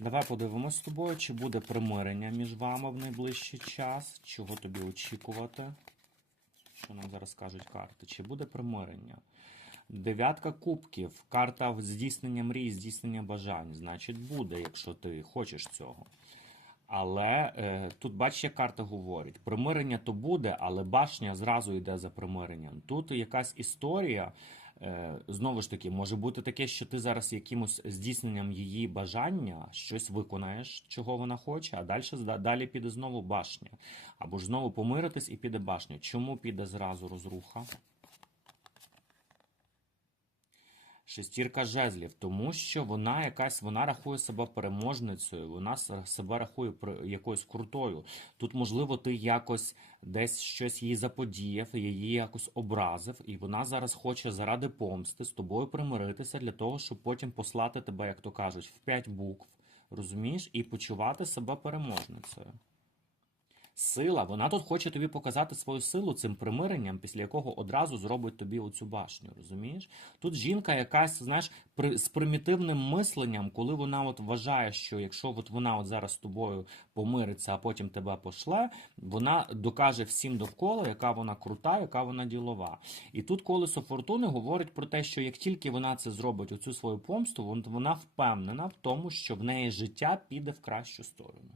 Давай подивимось з тобою, чи буде примирення між вами в найближчий час, чого тобі очікувати. Що нам зараз кажуть карти? Чи буде примирення? Дев'ятка кубків, карта здійснення мрій, здійснення бажань. Значить, буде, якщо ти хочеш цього. Але е, тут бачиш, як карта говорить: примирення то буде, але башня зразу йде за примиренням. Тут якась історія. Е, знову ж таки, може бути таке, що ти зараз якимось здійсненням її бажання щось виконаєш, чого вона хоче, а далі далі піде знову башня. Або ж знову помиритись і піде башня. Чому піде зразу розруха? Шестірка жезлів, тому що вона якась, вона рахує себе переможницею, вона себе рахує якоюсь крутою. Тут, можливо, ти якось десь щось їй заподіяв, її якось образив, і вона зараз хоче заради помсти з тобою примиритися для того, щоб потім послати тебе, як то кажуть, в п'ять букв, розумієш, і почувати себе переможницею. Сила, вона тут хоче тобі показати свою силу цим примиренням, після якого одразу зробить тобі оцю башню. Розумієш? Тут жінка якась, знаєш, при, з примітивним мисленням, коли вона от вважає, що якщо от вона от зараз з тобою помириться, а потім тебе пошле, вона докаже всім довкола, яка вона крута, яка вона ділова. І тут колесо фортуни говорить про те, що як тільки вона це зробить, оцю свою помсту, вон- вона впевнена в тому, що в неї життя піде в кращу сторону.